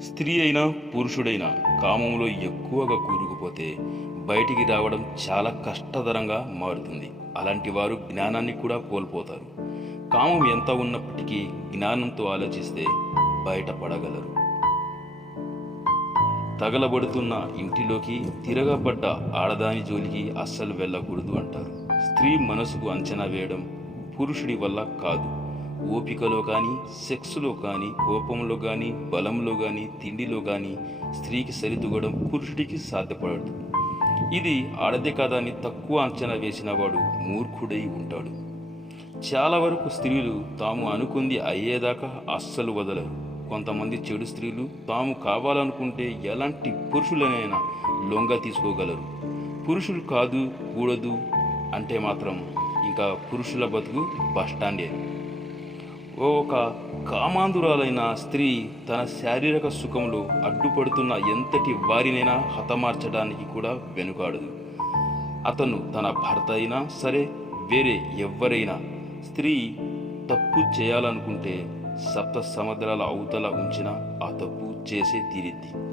స్త్రీ అయినా పురుషుడైనా కామంలో ఎక్కువగా కూరుకుపోతే బయటికి రావడం చాలా కష్టతరంగా మారుతుంది. అలాంటి వారు జ్ఞానాన్ని కూడా కోల్పోతారు. కామం ఎంత ఉన్నప్పటికీ జ్ఞానంతో ఆలోచిస్తే బయటపడగలరు. తగలబడుతున్న ఇంటిలోకి తిరగబడ్డ ఆడదాని జోలికి అస్సలు వెళ్ళకూడదు అంటారు. స్త్రీ మనసుకు అంచనా వేయడం పురుషుడి వల్ల కాదు. ఓపికలో కానీ, సెక్స్లో కానీ, కోపంలో కానీ, బలంలో కానీ, తిండిలో కానీ స్త్రీకి సరితూగడం పురుషుడికి సాధ్యపడదు. ఇది ఆడదే కదా అని తక్కువ అంచనా వేసిన వాడు మూర్ఖుడై ఉంటాడు. చాలా వరకు స్త్రీలు తాము అనుకుంది అయ్యేదాకా అస్సలు వదలరు. కొంతమంది చెడు స్త్రీలు తాము కావాలనుకుంటే ఎలాంటి పురుషులనైనా లొంగ తీసుకోగలరు. పురుషులు కాదు కూడదు అంటే మాత్రం ఇంకా పురుషుల బతుకు బస్టాండే. ఒక కామాంధురాలైన స్త్రీ తన శారీరక సుఖంలో అడ్డుపడుతున్న ఎంతటి వారినైనా హతమార్చడానికి కూడా వెనుకాడదు. అతను తన భర్త అయినా సరే, వేరే ఎవ్వరైనా. స్త్రీ తప్పు చేయాలనుకుంటే సప్త సముద్రాల అవతల ఉంచిన ఆ తప్పు చేసే తీరిద్ది.